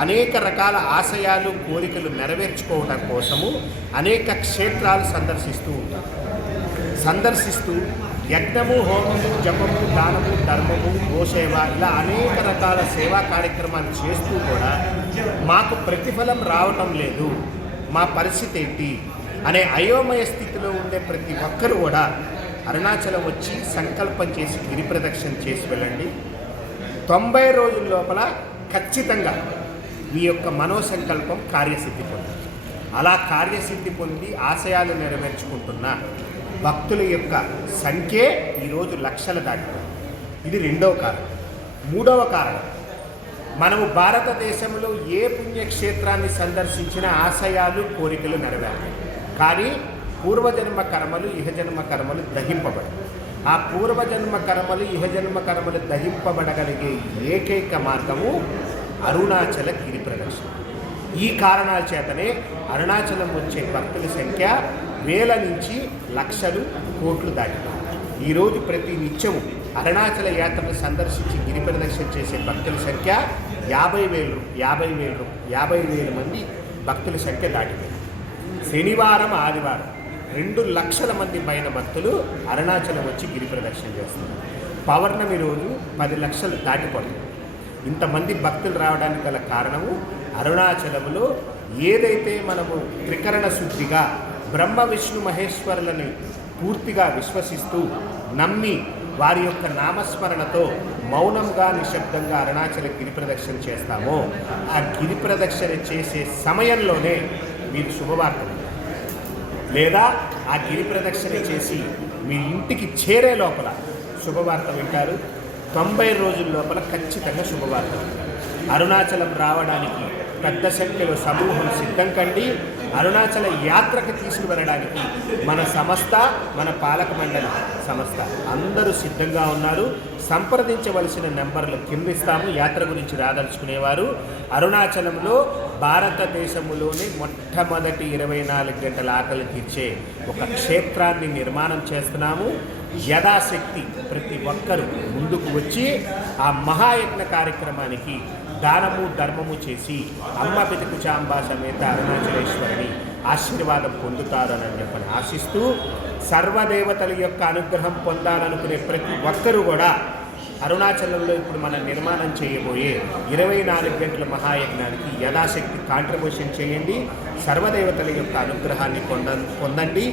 అనేక రకాల ఆశయాలు కోరికలు నెరవేర్చుకోవడం కోసము అనేక క్షేత్రాలు సందర్శిస్తూ ఉంటారు సందర్శిస్తూ యజ్ఞము హోమము జపము దానము ధర్మము గోసేవ ఇలా అనేక రకాల సేవా కార్యక్రమాలు చేస్తూ కూడా మాకు ప్రతిఫలం రావటం లేదు. మా పరిస్థితి ఏంటి? అనే అయోమయ స్థితిలో ఉండే ప్రతి ఒక్కరు కూడా అరుణాచలం వచ్చి సంకల్పం చేసి గిరి ప్రదక్షిణ చేసి వెళ్ళండి. తొంభై రోజుల లోపల ఖచ్చితంగా మీ యొక్క మనోసంకల్పం కార్యసిద్ధి పొందింది అలా కార్యసిద్ధి పొంది ఆశయాలు నెరవేర్చుకుంటున్న భక్తుల యొక్క సంఖ్యే ఈరోజు లక్షల దాటిపోయింది. ఇది రెండవ కారణం. మూడవ కారణం. మనము భారతదేశంలో ఏ పుణ్యక్షేత్రాన్ని సందర్శించిన ఆశయాలు కోరికలు నెరవేరాయి కానీ పూర్వజన్మ కర్మలు ఇహజన్మ కర్మలు దహింపబడి ఆ పూర్వజన్మ కర్మలు ఇహజన్మ కర్మలు దహింపబడగలిగే ఏకైక మార్గము అరుణాచల గిరి ప్రదర్శన. ఈ కారణాల చేతనే అరుణాచలం వచ్చే భక్తుల సంఖ్య వేల నుంచి లక్షలు కోట్లు దాటింది. ఈరోజు ప్రతి నిత్యము అరుణాచల యాత్రను సందర్శించి గిరి ప్రదక్షిణ చేసే భక్తుల సంఖ్య యాభై వేలు యాభై వేలు యాభై వేల మంది భక్తుల సంఖ్య దాటిపోయింది శనివారం ఆదివారం రెండు లక్షల మంది పైన భక్తులు అరుణాచలం వచ్చి గిరి ప్రదక్షిణ చేస్తున్నారు. పౌర్ణమి రోజు పది లక్షలు దాటిపోతుంది. ఇంతమంది భక్తులు రావడానికి గల కారణము అరుణాచలములో ఏదైతే మనము త్రికరణ శుద్ధిగా బ్రహ్మ విష్ణు మహేశ్వరులని పూర్తిగా విశ్వసిస్తూ నమ్మి వారి యొక్క నామస్మరణతో మౌనంగా నిశ్శబ్దంగా అరుణాచల గిరి ప్రదక్షిణ చేస్తామో ఆ గిరి ప్రదక్షిణ చేసే సమయంలోనే మీరు శుభవార్త లేదా ఆ గిరి ప్రదక్షిణ చేసి మీ ఇంటికి చేరే లోపల శుభవార్త వింటారు. తొంభై రోజుల లోపల ఖచ్చితంగా శుభవార్త. అరుణాచలం రావడానికి పెద్ద సంఖ్యలో సమూహం సిద్ధం కండి. అరుణాచల యాత్రకు తీసుకువెళ్ళడానికి మన సంస్థ మన పాలక మండలి సంస్థ అందరూ సిద్ధంగా ఉన్నారు. సంప్రదించవలసిన నెంబర్లు కిందిస్తాము. యాత్ర గురించి రాదలుచుకునేవారు. అరుణాచలంలో భారతదేశంలోని మొట్టమొదటి ఇరవై నాలుగు గంటల ఆకలి తీర్చే ఒక క్షేత్రాన్ని నిర్మాణం చేస్తున్నాము. యథాశక్తి ప్రతి ఒక్కరూ ముందుకు వచ్చి ఆ మహాయజ్ఞ కార్యక్రమానికి దానము ధర్మము చేసి అమ్మ పితకు చాంబా సమేత అరుణాచలేశ్వరిని ఆశీర్వాదం పొందుతారని చెప్పని ఆశిస్తూ సర్వదేవతల యొక్క అనుగ్రహం పొందాలనుకునే ప్రతి ఒక్కరూ కూడా అరుణాచలంలో ఇప్పుడు మనం నిర్మాణం చేయబోయే ఇరవై నాలుగు గంటల మహాయజ్ఞానికి యథాశక్తి కాంట్రిబ్యూషన్ చేయండి. సర్వదేవతల యొక్క అనుగ్రహాన్ని పొంద పొందండి.